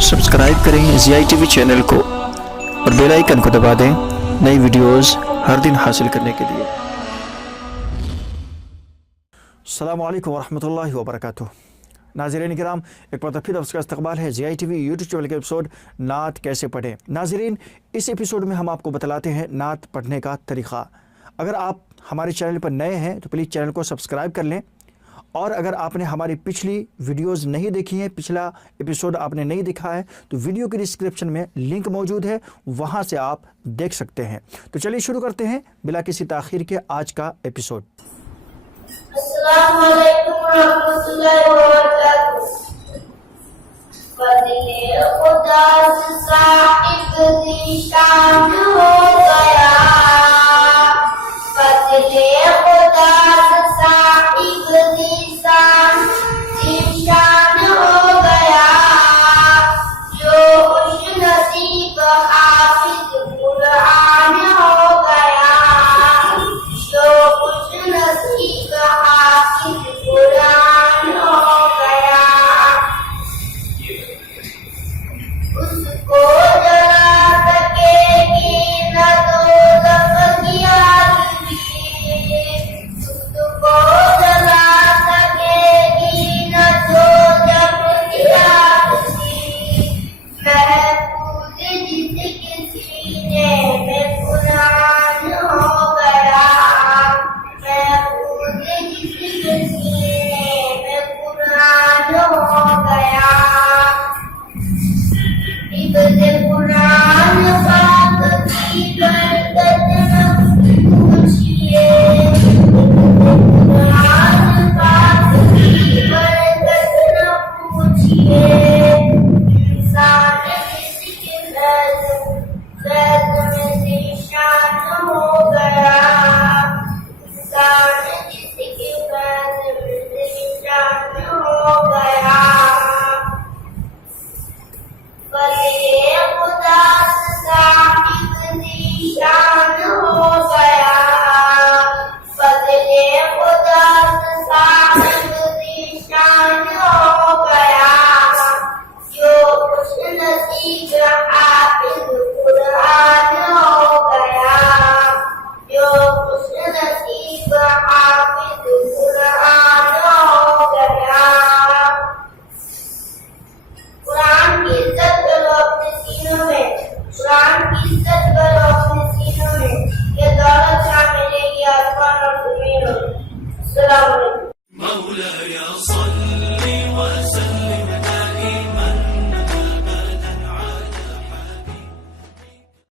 Subscribe करें ज़ियाई TV channel को और बेल आइकन को दबा दें नई वीडियोस हर दिन हासिल करने के लिए। अस्सलामु अलैकुम वरहमतुल्लाहि वबरकातुह। नाज़रीन किराम, एक बार फिर आपका इस्तकबाल है ज़ियाई टीवी यूट्यूब चैनल के एपिसोड नात कैसे पढ़ें। नाज़रीन, इस एपिसोड में हम आपको बतलाते हैं नात पढ़ने का तरीक़ा। अगर आप हमारे चैनल पर नए हैं तो प्लीज़ चैनल को सब्सक्राइब कर लें, और अगर आपने हमारी पिछली वीडियोस नहीं देखी हैं, पिछला एपिसोड आपने नहीं देखा है, तो वीडियो के डिस्क्रिप्शन में लिंक मौजूद है, वहां से आप देख सकते हैं। तो चलिए शुरू करते हैं बिला किसी ताख़ीर के आज का एपिसोड। अस्सलामु अलैकुम रहमतुल्लाहि व बरकातुहू। फज़िले खुदा साहिब दी शान हो गया,